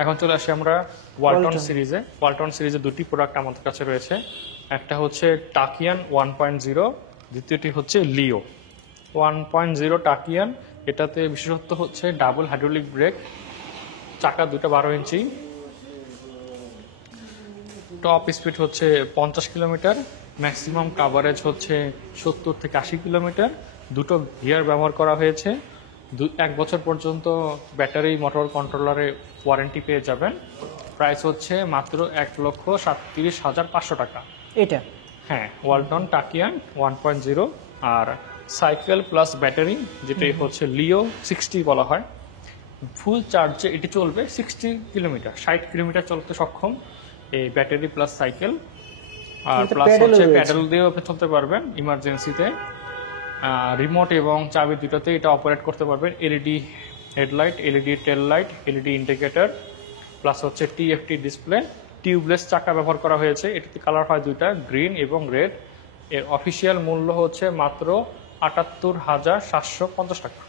এখন চলে আসি আমরা ওয়ালটন সিরিজে। ওয়ালটন সিরিজে দুটি প্রোডাক্ট আমাদের কাছে রয়েছে। একটা হচ্ছে টাকিয়ান 1.0, দ্বিতীয়টি হচ্ছে লিও 1.0 টাকিয়ান। এটাতে বিশেষত্ব হচ্ছে ডাবল হাইড্রোলিক ব্রেক, চাকা দুটো 12 ইঞ্চি, টপ স্পিড হচ্ছে 50 কিলোমিটার, ম্যাক্সিমাম কাভারেজ হচ্ছে 70 থেকে 80 কিলোমিটার। দুটো গিয়ার ব্যবহার করা হয়েছে। 1 বছর পর্যন্ত ব্যাটারি মোটর কন্ট্রোলারে ওয়ারেন্টি পেয়ে যাবেন। প্রাইস হচ্ছে মাত্র 1,37,500 টাকা। এটা হ্যাঁ, ওয়ালটন টাকিয়ান 1.0। আর সাইকেল প্লাস ব্যাটারি, যেটা হচ্ছে লিও 60 বলা হয়, ফুল চার্জে এটি চলবে 60 কিলোমিটার, 60 কিলোমিটার চলতে সক্ষম এই ব্যাটারি প্লাস সাইকেল। আর প্লাস হচ্ছে প্যাডেল দিয়েও আপনি চলতে পারবেন ইমার্জেন্সিতে। রিমোট এবং চাবি দুটোতে এটা অপারেট করতে পারবেন। এলইডি হেডলাইট, এলইডি টেল লাইট, এলইডি ইন্ডিকেটর, প্লাস হচ্ছে টিএফটি ডিসপ্লে। টিউবলেস চাকা ব্যবহার করা হয়েছে। এটাতে কালার হয় দুইটা, গ্রিন এবং রেড। এর অফিসিয়াল মূল্য হচ্ছে মাত্র ৭৮,৭৫০ টাকা।